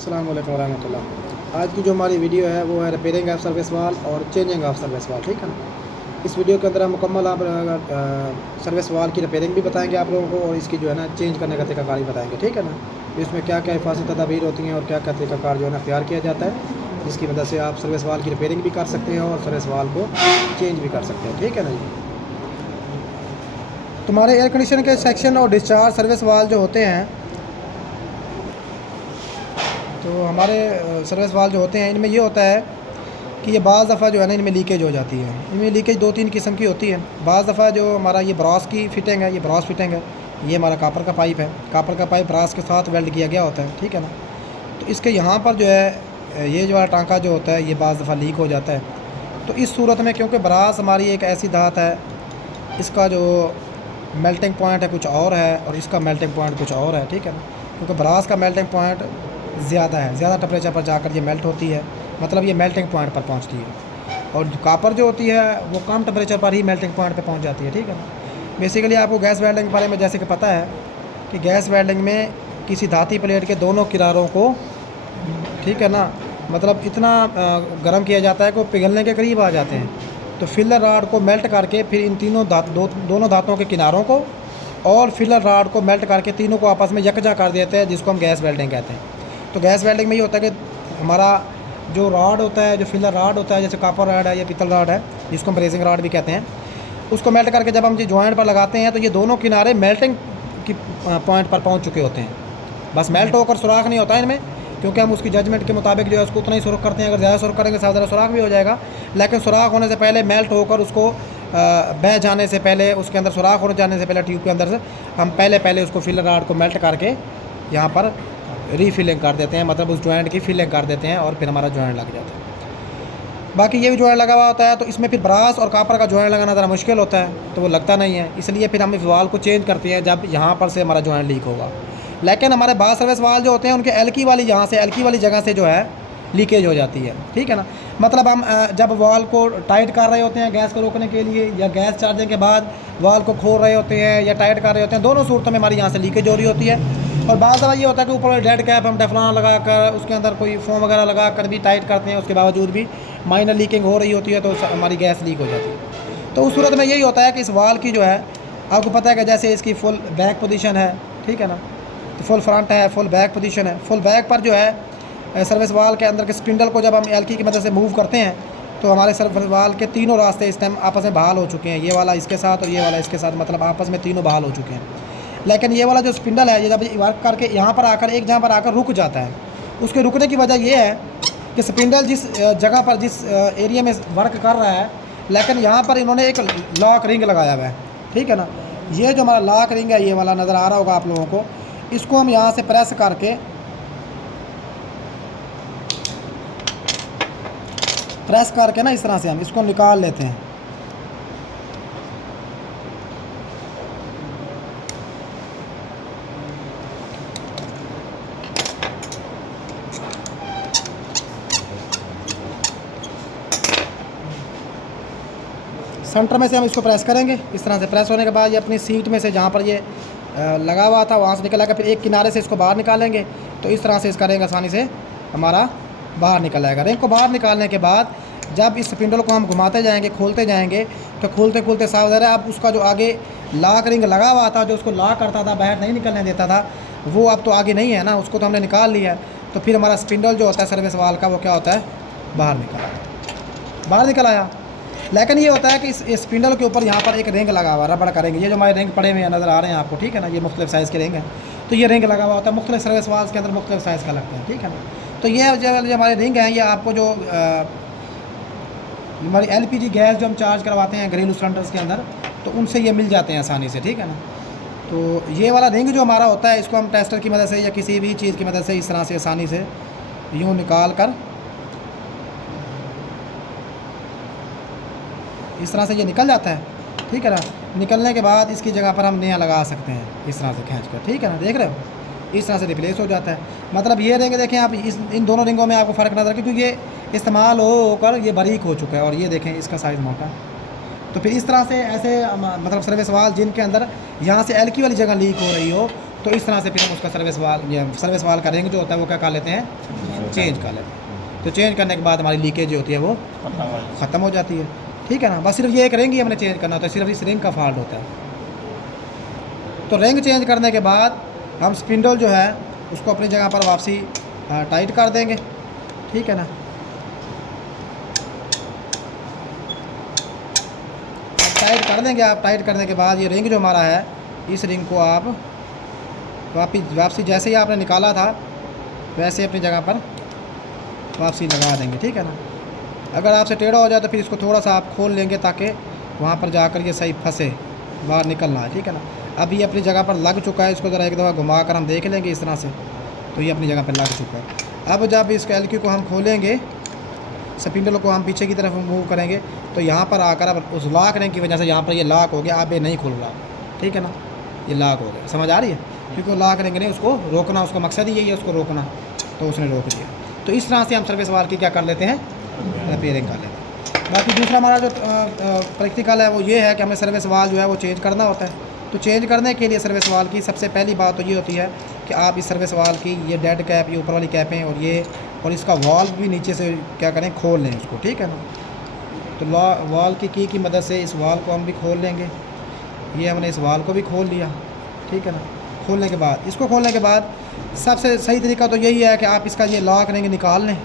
अस्सलाम वालेकुम रहमतुल्लाह। आज की जो हमारी वीडियो है वो है रिपेयरिंग ऑफ सर्विस वाल और चेंजिंग ऑफ सर्विस वाल, ठीक है ना। इस वीडियो के अंदर हम मुकम्मल आप सर्विस वाल की रिपेयरिंग भी बताएंगे आप लोगों को और इसकी जो है ना चेंज करने का तरीकाकार भी बताएंगे, ठीक है ना। इसमें क्या क्या हिफाजती तदाबीर होती हैं और क्या क्या तरीकाकार जो है ना अख्तियार किया जाता है, जिसकी वजह से आप सर्विस वाल की रिपेयरिंग भी कर सकते हैं और सर्विस वाल को चेंज भी कर सकते हैं, ठीक है ना जी। तुम्हारे एयर कंडीशन के सेक्शन और डिस्चार्ज सर्विस वाल जो होते हैं, तो हमारे सर्विस वाल जो होते हैं इनमें ये होता है कि ये बाज़ दफ़ा जो है ना इनमें लीकेज हो जाती है। इनमें लीकेज दो तीन किस्म की होती है। बाज़ दफ़ा जो हमारा ये ब्रास की फिटिंग है, ये ब्रास फिटिंग है, ये हमारा कापर का पाइप है। कापर का पाइप ब्रास के साथ वेल्ड किया गया होता है, ठीक है ना। तो इसके यहाँ पर जो है ये जो टांका जो होता है ये बाज़ दफ़ा लीक हो जाता है। तो इस सूरत में क्योंकि ब्रास हमारी एक ऐसी धात है, इसका जो मेल्टिंग पॉइंट है कुछ और है और इसका मेल्टिंग पॉइंट कुछ और है, ठीक है ना। क्योंकि ब्रास का मेल्टिंग पॉइंट ज़्यादा है, ज़्यादा टेम्परेचर पर जाकर ये मेल्ट होती है, मतलब ये मेल्टिंग पॉइंट पर पहुंचती है। और जो कापर जो होती है वो कम टेम्परेचर पर ही मेल्टिंग पॉइंट पे पहुंच जाती है, ठीक है ना। बेसिकली आपको गैस वेल्डिंग के बारे में जैसे कि पता है कि गैस वेल्डिंग में किसी धाती प्लेट के दोनों किनारों को, ठीक है ना, मतलब इतना गर्म किया जाता है कि वो पिघलने के करीब आ जाते हैं। तो फिलर राड को मेल्ट करके फिर इन तीनों दोनों धातों के किनारों को और फिलर राड को मेल्ट करके तीनों को आपस में यकजा कर देते हैं, जिसको हम गैस वेल्डिंग कहते हैं। तो गैस वेल्डिंग में ये होता है कि हमारा जो राड होता है, जो फिलर राड होता है, जैसे कॉपर राड है या पीतल राड है, जिसको हम ब्रेजिंग राड भी कहते हैं, उसको मेल्ट करके जब हम ये जॉइंट पर लगाते हैं तो ये दोनों किनारे मेल्टिंग की पॉइंट पर पहुंच चुके होते हैं। बस मेल्ट होकर सुराख नहीं होता है इनमें, क्योंकि हम उसकी जजमेंट के मुताबिक जो है उसको उतना ही सुराख करते हैं। अगर ज़्यादा सुराख करेंगे ज़्यादा सुराख भी हो जाएगा, लेकिन सुराख होने से पहले मेल्ट होकर उसको बह जाने से पहले, उसके अंदर सुराख हो जाने से पहले ट्यूब के अंदर से हम पहले उसको फिलर राड को मेल्ट करके यहाँ पर रीफिलिंग कर देते हैं, मतलब उस जॉइंट की फिलिंग कर देते हैं और फिर हमारा जॉइंट लग जाता है। बाकी ये भी जॉइंट लगा हुआ होता है, तो इसमें फिर ब्रास और कापर का जॉइंट लगाना ज़रा मुश्किल होता है, तो वो लगता नहीं है। इसलिए फिर हम इस वाल को चेंज करते हैं जब यहाँ पर से हमारा जॉइंट लीक होगा। लेकिन हमारे बास सर्विस वाल जो होते हैं उनके एलकी वाली यहाँ से एलकी वाली जगह से जो है लीकेज हो जाती है, ठीक है ना। मतलब हम जब वाल को टाइट कर रहे होते हैं गैस को रोकने के लिए, या गैस चार्जिंग के बाद वाल को खोल रहे होते हैं या टाइट कर रहे होते हैं, दोनों सूरतों में हमारी यहाँ से लीकेज हो रही होती है। और बाज़ दफ़ा ये होता है कि ऊपर डेड कैप हम टेफ्लॉन लगा कर उसके अंदर कोई फोम वगैरह लगा कर भी टाइट करते हैं, उसके बावजूद भी माइनर लीकिंग हो रही होती है, तो हमारी गैस लीक हो जाती है। तो उस सूरत में यही होता है कि इस वाल की जो है आपको पता है कि जैसे इसकी फुल बैक पोजीशन है, ठीक है ना, तो फुल फ्रंट है, फुल बैक पोजीशन है। फुल बैक पर जो है सर्विस वाल के अंदर के स्पिंडल को जब हम एलकी की मदद से मूव करते हैं तो हमारे सर्विस वाल के तीनों रास्ते इस टाइम आपस में बहाल हो चुके हैं। ये वाला इसके साथ और ये वाला इसके साथ, मतलब आपस में तीनों बहाल हो चुके हैं। लेकिन ये वाला जो स्पिंडल है ये जब वर्क करके यहाँ पर आकर एक जगह पर आकर रुक जाता है, उसके रुकने की वजह ये है कि स्पिंडल जिस जगह पर जिस एरिया में वर्क कर रहा है, लेकिन यहाँ पर इन्होंने एक लॉक रिंग लगाया हुआ है, ठीक है ना। ये जो हमारा लॉक रिंग है ये वाला नज़र आ रहा होगा आप लोगों को, इसको हम यहाँ से प्रेस करके ना इस तरह से हम इसको निकाल लेते हैं। सेंटर में से हम इसको प्रेस करेंगे। इस तरह से प्रेस होने के बाद ये अपनी सीट में से जहाँ पर ये लगा हुआ था वहाँ से निकल आएगा। फिर एक किनारे से इसको बाहर निकालेंगे, तो इस तरह से इसका रिंग आसानी से हमारा बाहर निकल आएगा। रिंग को बाहर निकालने के बाद जब इस स्पिंडल को हम घुमाते जाएंगे, खोलते जाएंगे, तो खोलते खोलते साफ है अब उसका जो आगे लॉक रिंग लगा हुआ था, जो उसको लॉक करता था, बाहर नहीं निकलने देता था, वो अब तो आगे नहीं है ना, उसको तो हमने निकाल लिया। तो फिर हमारा स्पिंडल जो होता है सर्विस वाल का वो क्या होता है, बाहर निकल आया। लेकिन ये होता है कि इस स्पिंडल के ऊपर यहाँ पर एक रिंग लगा हुआ है, रबड़ का रिंग। ये जो हमारे रिंग पड़े हुए नज़र आ रहे हैं आपको, ठीक है ना, ये मुख्तलिफ साइज़ के रिंग हैं। तो ये रिंग लगा हुआ होता है, मुख्तलिफ सर्विस वाल्स के अंदर मुख्तलिफ साइज़ का लगता है, ठीक है ना। तो ये जो हमारे रिंग हैं ये आपको जो हमारी LPG गैस जो हम चार्ज करवाते हैं घरेलू सिलेंडर्स के अंदर, तो उनसे ये मिल जाते हैं आसानी से, ठीक है ना। तो ये वाला रिंग जो हमारा होता है इसको हम टेस्टर की मदद से या किसी भी चीज़ की मदद से इस तरह से आसानी से यूँ निकाल कर इस तरह से ये निकल जाता है, ठीक है ना। निकलने के बाद इसकी जगह पर हम नया लगा सकते हैं इस तरह से खींच कर, ठीक है ना, देख रहे हो, इस तरह से रिप्लेस हो जाता है। मतलब ये रिंग देखें आप, इन दोनों रिंगों में आपको फ़र्क नजर, क्योंकि ये इस्तेमाल होकर ये बारीक हो चुका है और ये देखें इसका साइज़ मोटा। तो फिर इस तरह से ऐसे मतलब सर्विस वाल जिनके अंदर यहाँ से एलकी वाली जगह लीक हो रही हो, तो इस तरह से फिर हम उसका सर्विस वाल का रिंग जो होता है वो क्या कर लेते हैं, चेंज कर लेते हैं। तो चेंज करने के बाद हमारी लीकेज जो होती है वो ख़त्म हो जाती है, ठीक है ना। बस सिर्फ ये एक रिंग ही हमने चेंज करना होता है, सिर्फ इस रिंग का फॉल्ट होता है। तो रिंग चेंज करने के बाद हम स्पिंडल जो है उसको अपनी जगह पर वापसी टाइट कर देंगे, ठीक है ना। टाइट कर देंगे आप। टाइट करने के बाद ये रिंग जो हमारा है, इस रिंग को आप वापसी जैसे ही आपने निकाला था वैसे अपनी जगह पर वापसी लगा देंगे, ठीक है ना। अगर आपसे टेढ़ा हो जाए तो फिर इसको थोड़ा सा आप खोल लेंगे ताकि वहाँ पर जाकर ये सही फंसे, बाहर निकलना है, ठीक है ना। अब ये अपनी जगह पर लग चुका है, इसको ज़रा एक दफ़ा घुमा कर हम देख लेंगे इस तरह से, तो ये अपनी जगह पर लग चुका है। अब जब इस एलकी को हम खोलेंगे, स्पिंडल को हम पीछे की तरफ मूव करेंगे, तो यहाँ पर आकर अब उस लॉक रिंग की वजह से यहाँ पर ये लॉक हो गया, अब ये नहीं खुल रहा, ठीक है ना, ये लॉक हो गया। समझ आ रही है, क्योंकि वो लॉक रिंग ने उसको रोकना, उसका मकसद ही यही है उसको रोकना, तो उसने रोक दिया। तो इस तरह से हम सर्विस वाल की क्या कर लेते हैं, रिपेयरिंग कर लेते हैं। बाकी दूसरा हमारा जो प्रैक्टिकल है वो ये है कि हमें सर्विस वाल जो है वो चेंज करना होता है। तो चेंज करने के लिए सर्विस वाल की सबसे पहली बात तो ये होती है कि आप इस सर्विस वाल की ये डेड कैप, ये ऊपर वाली कैपें और इसका वाल्व भी नीचे से क्या करें, खोल लें इसको, ठीक है ना। तो वाल की मदद से इस वाल को हम भी खोल लेंगे। ये हमने इस वाल को भी खोल लिया, ठीक है ना। खोलने के बाद इसको खोलने के बाद सबसे सही तरीका तो यही है कि आप इसका ये लॉक रिंग निकाल लें,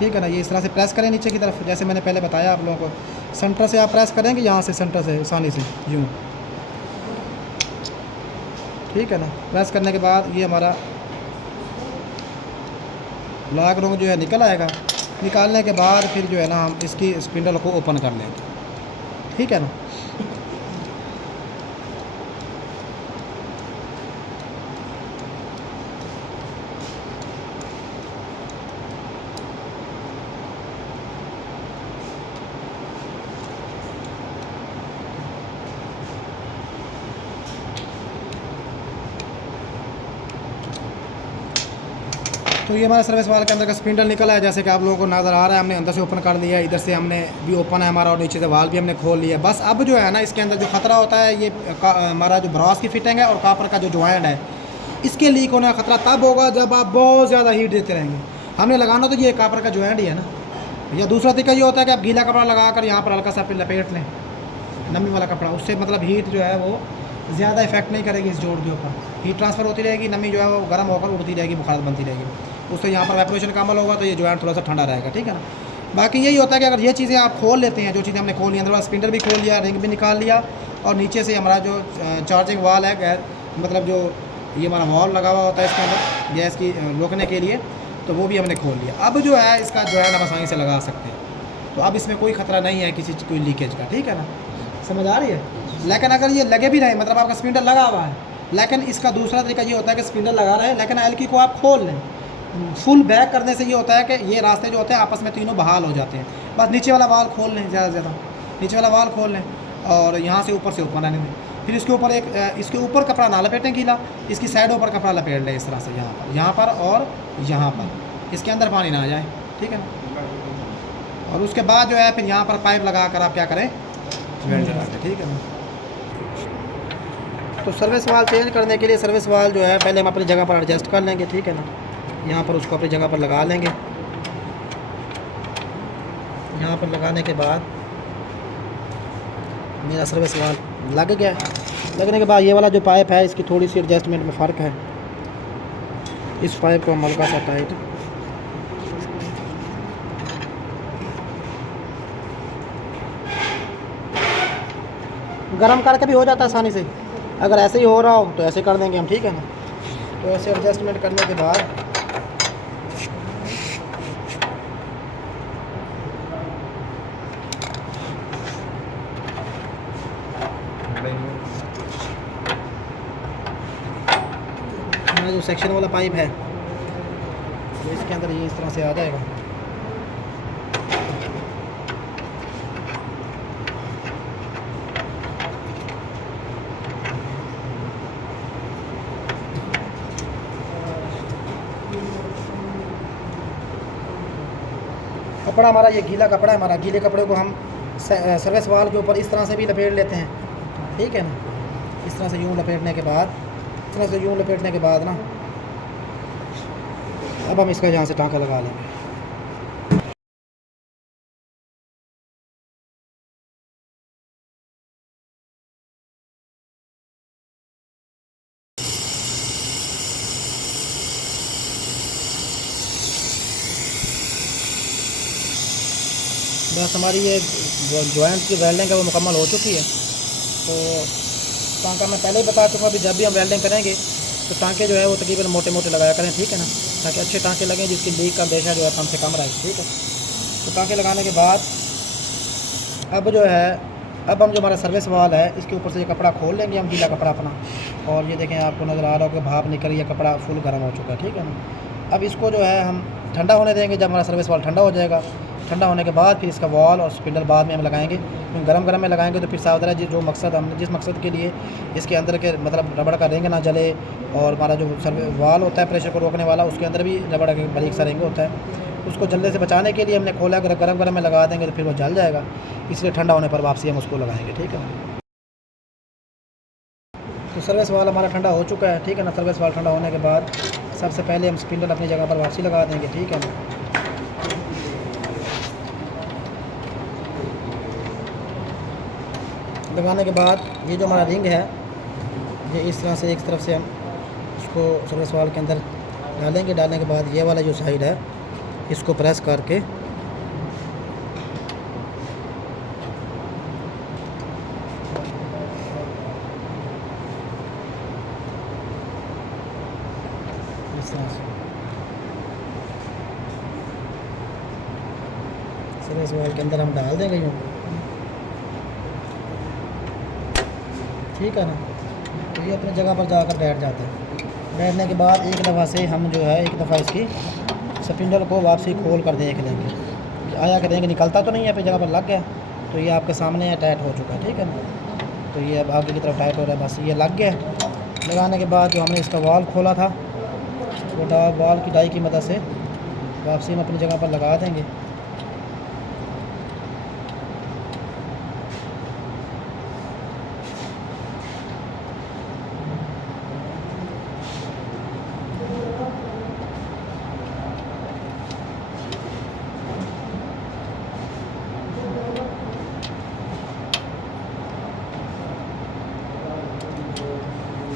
ठीक है ना। ये इस तरह से प्रेस करें नीचे की तरफ, जैसे मैंने पहले बताया आप लोगों को। सेंटर से आप प्रेस करेंगे, यहाँ से सेंटर से आसानी से यूँ, ठीक है ना। प्रेस करने के बाद ये हमारा लॉक रिंग जो है निकल आएगा। निकालने के बाद फिर जो है ना हम इसकी स्पिंडल को ओपन कर लेंगे, ठीक है ना। तो ये हमारा सर्विस वाल के अंदर का स्पिंडल निकला है, जैसे कि आप लोगों को नज़र आ रहा है। हमने अंदर से ओपन कर दिया है, इधर से हमने भी ओपन है हमारा, और नीचे से वाल भी हमने खोल लिया। बस अब जो है ना इसके अंदर जो ख़तरा होता है, ये हमारा जो ब्रॉस की फिटिंग है और कापर का जो जॉइंट है, इसके लीक होने का ख़तरा तब होगा जब आप बहुत ज़्यादा हीट देते रहेंगे। हमने लगाना तो ये कापर का जॉइंट ही है ना। या दूसरा तरीका ये होता है कि आप गीला कपड़ा लगा कर यहाँ पर हल्का सा लपेट लें, नमी वाला कपड़ा। उससे मतलब हीट जो है वो ज़्यादा इफेक्ट नहीं करेगी इस जोड़ के ऊपर। हीट ट्रांसफ़र होती रहेगी, नमी जो है वो गर्म होकर उड़ती रहेगी, बुखार बनती रहेगी, उससे यहाँ पर वाइब्रेशन का अमल होगा, तो ये जॉइंट थोड़ा सा ठंडा रहेगा, ठीक है ना। बाकी यही होता है कि अगर ये चीज़ें आप खोल लेते हैं, जो चीज़ें हमने खोल ली, अंदर वाला स्पिंडल भी खोल लिया, रिंग भी निकाल लिया, और नीचे से हमारा जो चार्जिंग वाल है, गैस मतलब जो ये हमारा वॉल लगा हुआ होता है इसके अंदर गैस की रोकने के लिए, तो वो भी हमने खोल लिया। अब जो है इसका जॉइंट हम आसानी से लगा सकते हैं। तो अब इसमें कोई ख़तरा नहीं है किसी कोई लीकेज का, ठीक है ना। समझ आ रही है। लेकिन अगर ये लगे भी रहे, मतलब आपका स्पिंडल लगा हुआ है, लेकिन इसका दूसरा तरीका ये होता है कि स्पिंडल लगा रहे हैं लेकिन एलकी को आप खोल लें। फुल बैक करने से ये होता है कि ये रास्ते जो होते हैं आपस में तीनों बहाल हो जाते हैं। बस नीचे वाला वाल खोल लें, ज़्यादा से ज़्यादा नीचे वाला वाल खोल लें, और यहाँ से ऊपर आने दें। फिर इसके ऊपर इसके ऊपर कपड़ा ना लपेटें गीला, इसकी साइडों पर कपड़ा लपेट लें इस तरह से, यहाँ पर और यहाँ पर, इसके अंदर पानी ना आ जाए, ठीक है ना। और उसके बाद जो है फिर यहाँ पर पाइप लगा कर आप क्या करें, वेल्ड लगा दें, ठीक है ना। तो सर्विस वाल चेंज करने के लिए सर्विस वाल जो है पहले हम अपनी जगह पर एडजस्ट कर लेंगे, ठीक है ना। यहाँ पर उसको अपनी जगह पर लगा लेंगे। यहाँ पर लगाने के बाद मेरा सर्विस वाल लग गया। लगने के बाद ये वाला जो पाइप है इसकी थोड़ी सी एडजस्टमेंट में फ़र्क है। इस पाइप को हम हल्का सा टाइट गरम करके भी हो जाता है आसानी से। अगर ऐसे ही हो रहा हो तो ऐसे कर देंगे हम, ठीक है ना। तो ऐसे एडजस्टमेंट करने के बाद हमारा जो सेक्शन वाला पाइप है तो इसके अंदर ये इस तरह से आ जाएगा। कपड़ा हमारा ये गीला कपड़ा है, हमारा गीले कपड़े को हम सर्विस वाल के ऊपर इस तरह से भी लपेट लेते हैं, ठीक है ना। इस तरह से यूँ लपेटने के बाद इस तरह से यूँ लपेटने के बाद ना अब हम इसका यहाँ से टाँका लगा लेंगे। बस हमारी ये जॉइंट की वेल्डिंग है वो मुकम्मल हो चुकी है। तो टाँका मैं पहले ही बता चुका अभी जब भी हम वेल्डिंग करेंगे तो टाँके जो है वो तकरीबन मोटे मोटे लगाया करें, ठीक है ना, ताकि अच्छे टाँके लगें जिसकी लीक का अंदेशा जो है कम से कम रहे, ठीक है। तो टाँके लगाने के बाद अब जो है अब हम जो हमारा सर्विस वाल है इसके ऊपर से ये कपड़ा खोल लेंगे हम, गीला कपड़ा अपना, और ये देखें आपको नज़र आ रहा हो कि भाप निकल रही है, कपड़ा फुल गर्म हो चुका है, ठीक है ना। अब इसको जो है हम ठंडा होने देंगे। जब हमारा सर्विस वाल ठंडा हो जाएगा, ठंडा होने के बाद फिर इसका वॉल और स्पिंडल बाद में हम लगाएंगे, क्योंकि गरम में लगाएंगे तो फिर सावधान है जो मकसद हमने जिस मकसद के लिए इसके अंदर के मतलब रबड़ का रिंग ना जले, और हमारा जो वाल होता है प्रेशर को रोकने वाला उसके अंदर भी रबड़ का बारीक सा रिंग होता है, उसको जलने से बचाने के लिए हमने खोला। अगर गरम में लगा देंगे तो फिर वो जल जाएगा, इसलिए ठंडा होने पर वापसी हम उसको लगाएंगे, ठीक है। तो सर्विस वाल हमारा ठंडा हो चुका है, ठीक है ना। सर्विस वाल ठंडा होने के बाद सबसे पहले हम स्पिंडल अपनी जगह पर वापसी लगा देंगे, ठीक है ना। लगाने के बाद ये जो हमारा रिंग है ये इस तरह से एक तरफ से हम उसको सर्विस वाल के अंदर डालेंगे। डालने के बाद ये वाला जो साइड है इसको प्रेस करके इस तरह से सर्विस वाल के अंदर हम डाल देंगे यूँ, ठीक है ना। तो ये अपनी जगह पर जाकर बैठ जाते हैं। बैठने के बाद एक दफ़ा से हम जो है एक दफ़ा इसकी स्पिंडल को वापसी खोल कर देख लेंगे, आया करेंगे निकलता तो नहीं है, अपनी जगह पर लग गया। तो ये आपके सामने है, टाइट हो चुका है, ठीक है ना। तो ये अब आगे की तरफ टाइट हो रहा है, बस ये लग गया। लगाने के बाद जो हमने इसका वाल खोला था वो वाल की डाई की मदद से वापसी हम अपनी जगह पर लगा देंगे।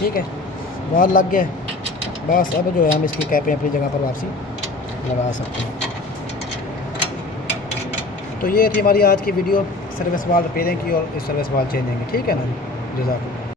ठीक है, वाल लग गया। बस अब जो है हम इसकी कैपें अपनी जगह पर वापसी लगा सकते हैं। तो ये थी हमारी आज की वीडियो सर्विस वाल रिपेयरिंग की और इस सर्विस वाल चेंजिंग की, ठीक है ना। जज़ाकल्लाह।